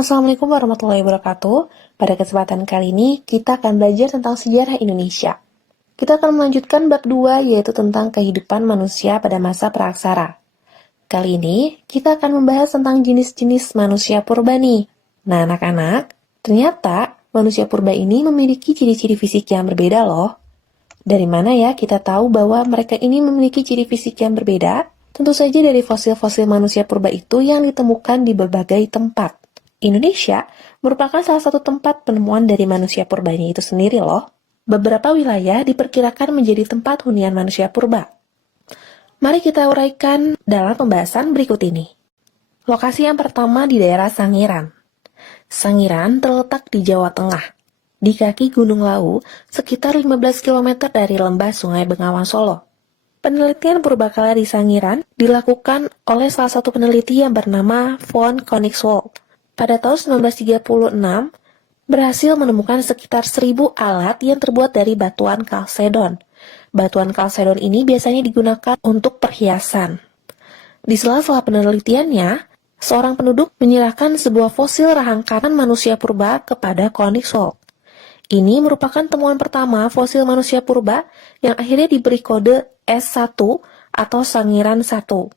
Assalamualaikum warahmatullahi wabarakatuh. Pada kesempatan kali ini, kita akan belajar tentang sejarah Indonesia. Kita akan melanjutkan bab 2, yaitu tentang kehidupan manusia pada masa praaksara. Kali ini, kita akan membahas tentang jenis-jenis manusia purba nih. Nah, anak-anak, ternyata manusia purba ini memiliki ciri-ciri fisik yang berbeda loh. Dari mana ya kita tahu bahwa mereka ini memiliki ciri fisik yang berbeda? Tentu saja dari fosil-fosil manusia purba itu yang ditemukan di berbagai tempat. Indonesia merupakan salah satu tempat penemuan dari manusia purbanya itu sendiri loh. Beberapa wilayah diperkirakan menjadi tempat hunian manusia purba. Mari kita uraikan dalam pembahasan berikut ini. Lokasi yang pertama di daerah Sangiran. Sangiran terletak di Jawa Tengah, di kaki Gunung Lawu, sekitar 15 km dari lembah Sungai Bengawan Solo. Penelitian purbakala di Sangiran dilakukan oleh salah satu peneliti yang bernama von Koenigswald. Pada tahun 1936, berhasil menemukan sekitar 1.000 alat yang terbuat dari batuan kalsedon. Batuan kalsedon ini biasanya digunakan untuk perhiasan. Di sela-sela penelitiannya, seorang penduduk menyerahkan sebuah fosil rahang kanan manusia purba kepada Koenigswald. Ini merupakan temuan pertama fosil manusia purba yang akhirnya diberi kode S1 atau Sangiran 1.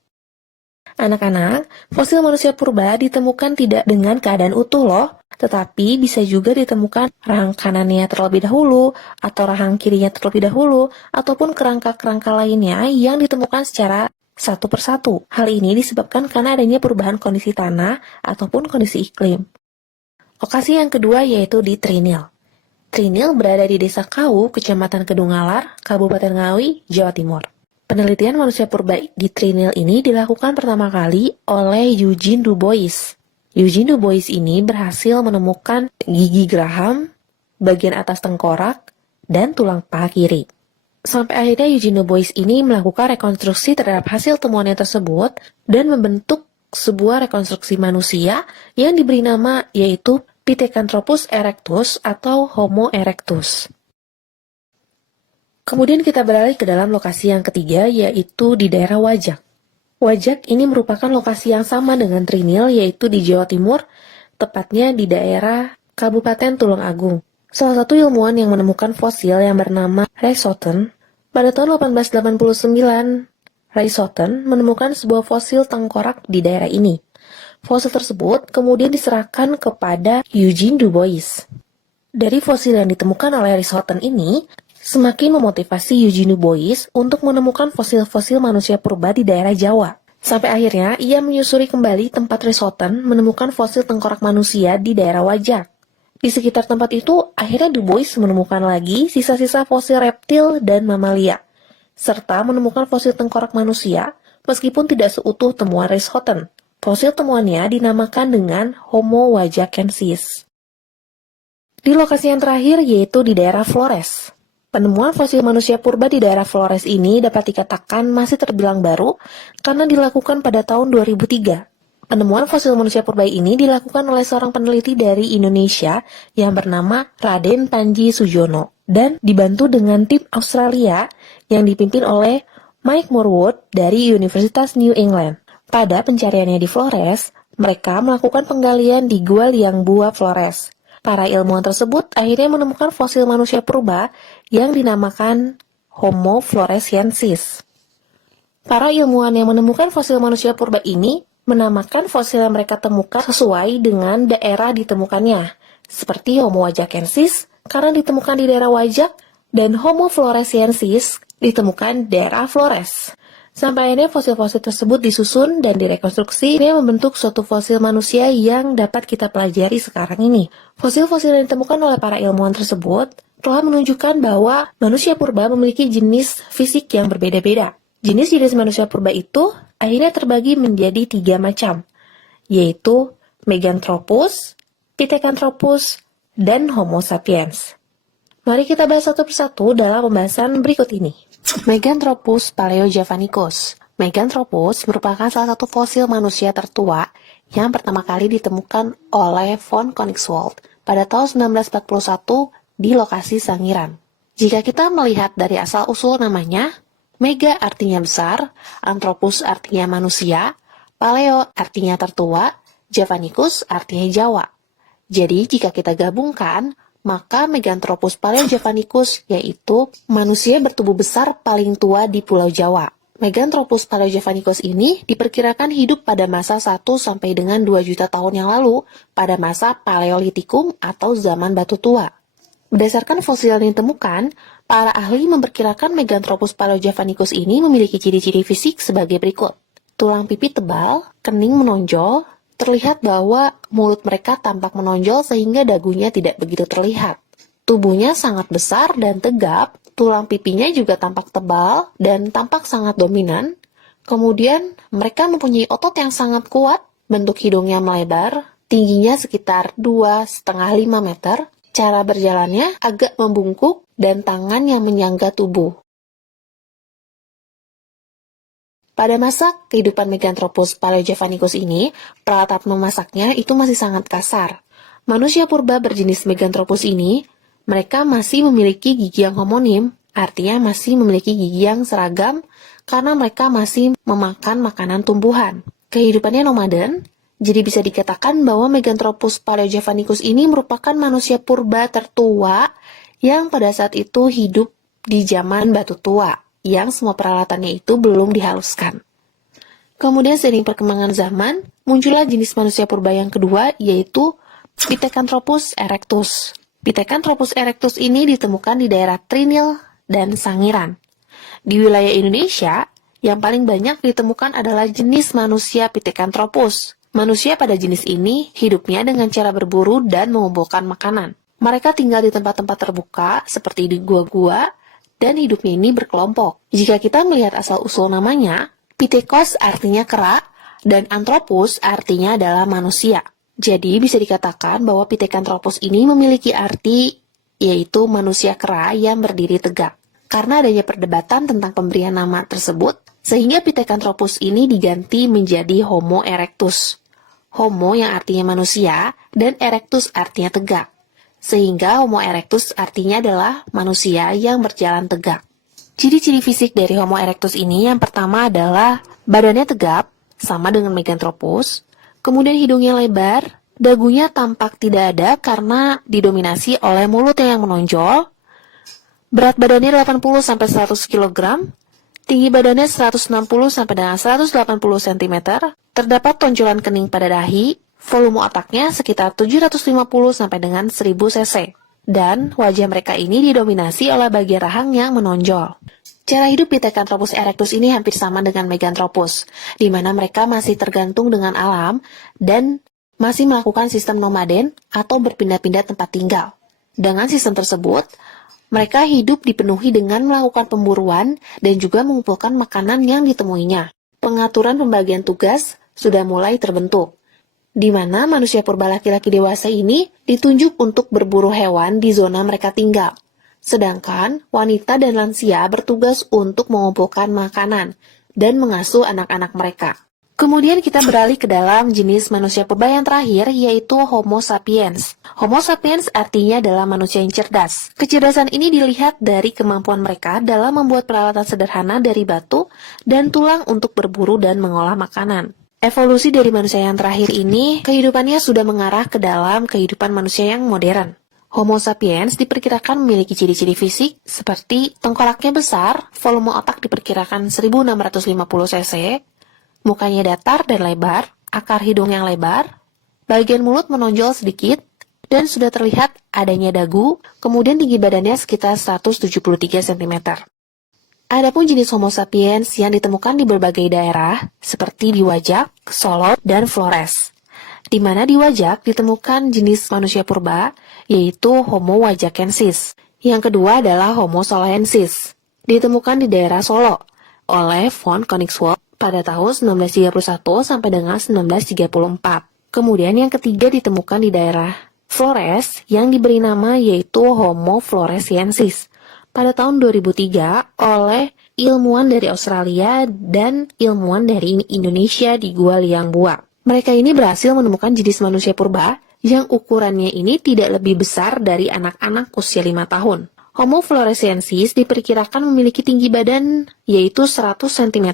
Anak-anak, fosil manusia purba ditemukan tidak dengan keadaan utuh loh, tetapi bisa juga ditemukan rahang kanannya terlebih dahulu, atau rahang kirinya terlebih dahulu, ataupun kerangka-kerangka lainnya yang ditemukan secara satu persatu. Hal ini disebabkan karena adanya perubahan kondisi tanah ataupun kondisi iklim. Lokasi yang kedua yaitu di Trinil. Trinil berada di Desa Kawu, Kecamatan Kedunggalar, Kabupaten Ngawi, Jawa Timur. Penelitian manusia purba di Trinil ini dilakukan pertama kali oleh Eugene Du Bois. Eugene Du Bois ini berhasil menemukan gigi geraham, bagian atas tengkorak, dan tulang paha kiri. Sampai akhirnya Eugene Du Bois ini melakukan rekonstruksi terhadap hasil temuannya tersebut dan membentuk sebuah rekonstruksi manusia yang diberi nama yaitu Pithecanthropus erectus atau Homo erectus. Kemudian kita beralih ke dalam lokasi yang ketiga, yaitu di daerah Wajak. Wajak ini merupakan lokasi yang sama dengan Trinil, yaitu di Jawa Timur, tepatnya di daerah Kabupaten Tulung Agung. Salah satu ilmuwan yang menemukan fosil yang bernama Ray Southen, pada tahun 1889, Ray Southen menemukan sebuah fosil tengkorak di daerah ini. Fosil tersebut kemudian diserahkan kepada Eugene Du Bois. Dari fosil yang ditemukan oleh Ray Southen ini, semakin memotivasi Eugene Du Bois untuk menemukan fosil-fosil manusia purba di daerah Jawa. Sampai akhirnya, ia menyusuri kembali tempat Ray Southen menemukan fosil tengkorak manusia di daerah Wajak. Di sekitar tempat itu, akhirnya Du Bois menemukan lagi sisa-sisa fosil reptil dan mamalia, serta menemukan fosil tengkorak manusia, meskipun tidak seutuh temuan Ray Southen. Fosil temuannya dinamakan dengan Homo wajakensis. Di lokasi yang terakhir yaitu di daerah Flores. Penemuan fosil manusia purba di daerah Flores ini dapat dikatakan masih terbilang baru karena dilakukan pada tahun 2003. Penemuan fosil manusia purba ini dilakukan oleh seorang peneliti dari Indonesia yang bernama Raden Panji Sujono dan dibantu dengan tim Australia yang dipimpin oleh Mike Morwood dari Universitas New England. Pada pencariannya di Flores, mereka melakukan penggalian di Gua Liang Bua Flores. Para ilmuwan tersebut akhirnya menemukan fosil manusia purba yang dinamakan Homo floresiensis. Para ilmuwan yang menemukan fosil manusia purba ini menamakan fosil yang mereka temukan sesuai dengan daerah ditemukannya, seperti Homo wajakensis karena ditemukan di daerah Wajak dan Homo floresiensis ditemukan di daerah Flores. Sampai akhirnya fosil-fosil tersebut disusun dan direkonstruksi dan membentuk suatu fosil manusia yang dapat kita pelajari sekarang ini. Fosil-fosil yang ditemukan oleh para ilmuwan tersebut telah menunjukkan bahwa manusia purba memiliki jenis fisik yang berbeda-beda. Jenis-jenis manusia purba itu akhirnya terbagi menjadi 3 macam, yaitu Meganthropus, Pithecanthropus, dan Homo sapiens. Mari kita bahas satu persatu dalam pembahasan berikut ini. Meganthropus paleojavanicus. Meganthropus merupakan salah satu fosil manusia tertua yang pertama kali ditemukan oleh von Koenigswald pada tahun 1941 di lokasi Sangiran. Jika kita melihat dari asal-usul namanya, Mega artinya besar, Anthropus artinya manusia, Paleo artinya tertua, Javanicus artinya Jawa. Jadi jika kita gabungkan, maka Meganthropus paleojavanicus yaitu manusia bertubuh besar paling tua di Pulau Jawa. Meganthropus paleojavanicus ini diperkirakan hidup pada masa 1 sampai dengan 2 juta tahun yang lalu pada masa Paleolitikum atau zaman batu tua. Berdasarkan fosil yang ditemukan, para ahli memperkirakan Meganthropus paleojavanicus ini memiliki ciri-ciri fisik sebagai berikut. Tulang pipi tebal, kening menonjol, terlihat bahwa mulut mereka tampak menonjol sehingga dagunya tidak begitu terlihat. Tubuhnya sangat besar dan tegap, tulang pipinya juga tampak tebal dan tampak sangat dominan. Kemudian, mereka mempunyai otot yang sangat kuat, bentuk hidungnya melebar, tingginya sekitar 2,5-5 meter, cara berjalannya agak membungkuk, dan tangan yang menyangga tubuh. Pada masa kehidupan Meganthropus paleojavanicus ini, peralatan memasaknya itu masih sangat kasar. Manusia purba berjenis Meganthropus ini, mereka masih memiliki gigi yang homonim, artinya masih memiliki gigi yang seragam karena mereka masih memakan makanan tumbuhan. Kehidupannya nomaden, jadi bisa dikatakan bahwa Meganthropus paleojavanicus ini merupakan manusia purba tertua yang pada saat itu hidup di zaman batu tua, yang semua peralatannya itu belum dihaluskan. Kemudian seiring perkembangan zaman, muncullah jenis manusia purba yang kedua, yaitu Pithecanthropus erectus. Pithecanthropus erectus ini ditemukan di daerah Trinil dan Sangiran. Di wilayah Indonesia, yang paling banyak ditemukan adalah jenis manusia Pithecanthropus. Manusia pada jenis ini hidupnya dengan cara berburu dan mengumpulkan makanan. Mereka tinggal di tempat-tempat terbuka seperti di gua-gua dan hidupnya ini berkelompok. Jika kita melihat asal-usul namanya, Pithekos artinya kera dan Anthropus artinya adalah manusia. Jadi bisa dikatakan bahwa Pithecanthropus ini memiliki arti yaitu manusia kera yang berdiri tegak. Karena adanya perdebatan tentang pemberian nama tersebut, sehingga Pithecanthropus ini diganti menjadi Homo erectus. Homo yang artinya manusia, dan erectus artinya tegak. Sehingga Homo erectus artinya adalah manusia yang berjalan tegak. Ciri-ciri fisik dari Homo erectus ini yang pertama adalah badannya tegap, sama dengan Meganthropus, kemudian hidungnya lebar, dagunya tampak tidak ada karena didominasi oleh mulutnya yang menonjol, berat badannya 80-100 kg, tinggi badannya 160-180 cm, terdapat tonjolan kening pada dahi, volume otaknya sekitar 750 sampai dengan 1000 cc, dan wajah mereka ini didominasi oleh bagian rahang yang menonjol. Cara hidup Pithecanthropus erectus ini hampir sama dengan Meganthropus, di mana mereka masih tergantung dengan alam dan masih melakukan sistem nomaden atau berpindah-pindah tempat tinggal. Dengan sistem tersebut, mereka hidup dipenuhi dengan melakukan pemburuan dan juga mengumpulkan makanan yang ditemuinya. Pengaturan pembagian tugas sudah mulai terbentuk, di mana manusia purba laki-laki dewasa ini ditunjuk untuk berburu hewan di zona mereka tinggal. Sedangkan wanita dan lansia bertugas untuk mengumpulkan makanan dan mengasuh anak-anak mereka. Kemudian kita beralih ke dalam jenis manusia purba yang terakhir, yaitu Homo sapiens. Homo sapiens artinya adalah manusia yang cerdas. Kecerdasan ini dilihat dari kemampuan mereka dalam membuat peralatan sederhana dari batu dan tulang untuk berburu dan mengolah makanan. Evolusi dari manusia yang terakhir ini, kehidupannya sudah mengarah ke dalam kehidupan manusia yang modern. Homo sapiens diperkirakan memiliki ciri-ciri fisik seperti tengkoraknya besar, volume otak diperkirakan 1650 cc, mukanya datar dan lebar, akar hidung yang lebar, bagian mulut menonjol sedikit, dan sudah terlihat adanya dagu, kemudian tinggi badannya sekitar 173 cm. Adapun jenis Homo sapiens yang ditemukan di berbagai daerah, seperti di Wajak, Solo, dan Flores. Di mana di Wajak ditemukan jenis manusia purba, yaitu Homo wajakensis. Yang kedua adalah Homo soloensis, ditemukan di daerah Solo, oleh von Koenigswald pada tahun 1931 sampai dengan 1934. Kemudian yang ketiga ditemukan di daerah Flores yang diberi nama yaitu Homo floresiensis pada tahun 2003 oleh ilmuwan dari Australia dan ilmuwan dari Indonesia di Gua Liang Bua. Mereka ini berhasil menemukan jenis manusia purba yang ukurannya ini tidak lebih besar dari anak-anak usia 5 tahun. Homo floresiensis diperkirakan memiliki tinggi badan yaitu 100 cm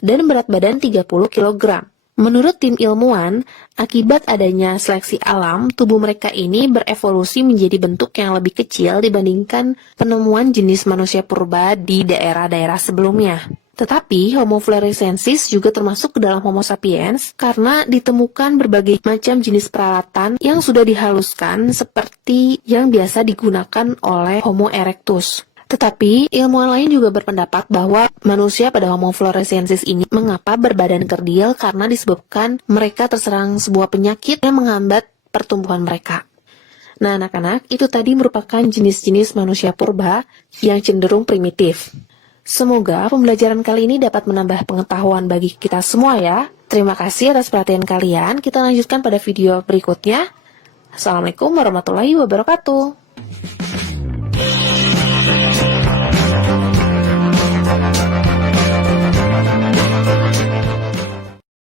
dan berat badan 30 kg. Menurut tim ilmuwan, akibat adanya seleksi alam, tubuh mereka ini berevolusi menjadi bentuk yang lebih kecil dibandingkan penemuan jenis manusia purba di daerah-daerah sebelumnya. Tetapi Homo floresiensis juga termasuk ke dalam Homo sapiens karena ditemukan berbagai macam jenis peralatan yang sudah dihaluskan seperti yang biasa digunakan oleh Homo erectus. Tetapi, ilmuwan lain juga berpendapat bahwa manusia pada Homo floresiensis ini mengapa berbadan kerdil karena disebabkan mereka terserang sebuah penyakit yang menghambat pertumbuhan mereka. Nah, anak-anak, itu tadi merupakan jenis-jenis manusia purba yang cenderung primitif. Semoga pembelajaran kali ini dapat menambah pengetahuan bagi kita semua ya. Terima kasih atas perhatian kalian. Kita lanjutkan pada video berikutnya. Assalamualaikum warahmatullahi wabarakatuh.